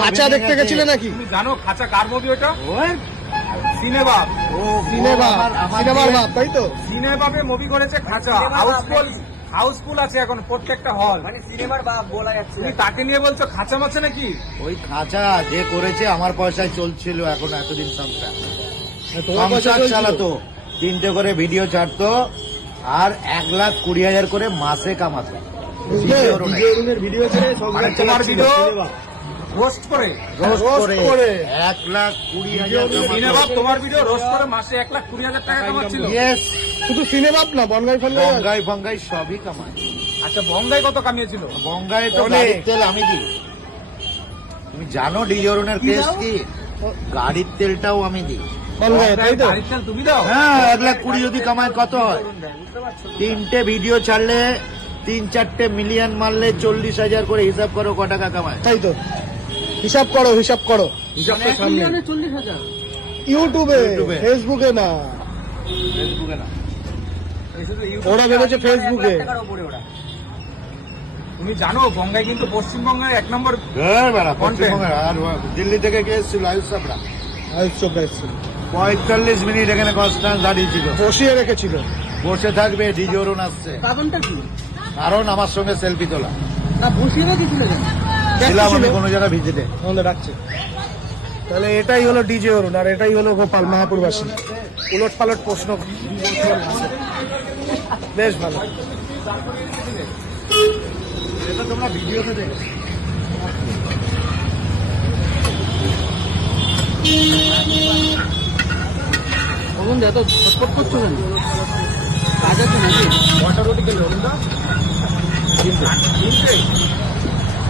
খাঁচা দেখতে গেছিলে নাকি? তুমি জানো খাঁচা কার মুভি ওটা? সিনেবাব। সিনেমার বাপ, তাই তো? সিনেবাবে মুভি করেছে খাঁচা। হাউসফুল আছে এখন প্রত্যেকটা হল। মানে সিনেমার বাপ বলা যাচ্ছে। তুমি তাকে নিয়ে বলছো খাঁচা মাছে নাকি? ওই খাঁচা যে করেছে আমার পয়সায় চলছিল এখন এতদিন সংসার। তোমার পয়সা সংসার চলছিল? চালাতো, 3টে করে ভিডিও ছাড়তো আর 1,20,000 করে মাসে কামাতো। বুঝলে? DJ অরুণের ভিডিও করে সংসার মানে তোমার চালাচ্ছিল, ভিডিও সিনেমা। রোস্ট করে। রোস্ট করে। করে 1,20,000 সিনেবাব তোমার ভিডিও রোস্ট করে মাসে 1,20,000 টাকা কামাচ্ছিল। ইয়েস, শুধু সিনেমাপ না, বনগাই ফনগাই আছে। বঙ্গাই ফঙ্গাই সবই কামায়। আচ্ছা বঙ্গাই কত কামিয়েছিল? বঙ্গাই তো অনেক। গাড়ির তেল আমি দিই। তুমি জানো ডিজে অরুণের কেস কি? গাড়ির তেলটাও আমি দিই। বনগাই, তাই তো? গাড়ির তেল তুমি দাও? হ্যাঁ, 1,20,000 যদি কামায় কত হয়? 3টে ভিডিও ছাড়লে 3-4টে মিলিয়ন মারলে 40,000 করে হিসাব করো ক টাকা কামায়। তাই তো? হিসাব করো, হিসাব করো। হিসাব তো সামনে। ইউটিউবে, ইউটিউবে। ফেসবুকে না। ফেসবুকে না। এই শুধু ইউটিউব ওরা ভেবেছে ফেসবুকে। তুমি জানো বঙ্গাই কিন্তু পশ্চিমবঙ্গের 1 নম্বর। হ্যাঁ বেড়া, Content। পশ্চিমবঙ্গে। আর দিল্লি থেকে কে এসেছিল? আয়ুষ চাপড়া। আয়ুষ চোপড়া এসেছিল। 45 মিনিট এখানে কনস্ট্যান্ট দাঁড়িয়েছিল। বসিয়ে রেখেছিল। বসে থাকবে, ডিজে অরুণ আসছে। কারণটা কি? কারণ আমার সঙ্গে সেলফি তোলা। না বসিয়ে রেখেছিল কেন? ছিলাম আমি ছিল? কোনো জায়গায় ভিজিটে। আমাদের ডাকছে। তাহলে এটাই হলো ডিজে অরুণ আর এটাই হলো গোপাল মাহাপুরবাসী। উলট পালট প্রশ্ন। বেশ ভালো। এটা তোমরা ভিডিওতে দেখো। কখন এত ছটফট করছো কেন? কাজ আছে নাকি? কটা রুটি খেলো অরুণদা? তিনটে।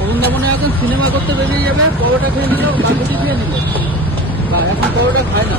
অরুণদা মনে হয় এখন সিনেমা করতে বেরিয়ে যাবে, পরোটা খেয়ে নিল, বাগুটি খেয়ে নিল। বা এখন পরোটা খায় না।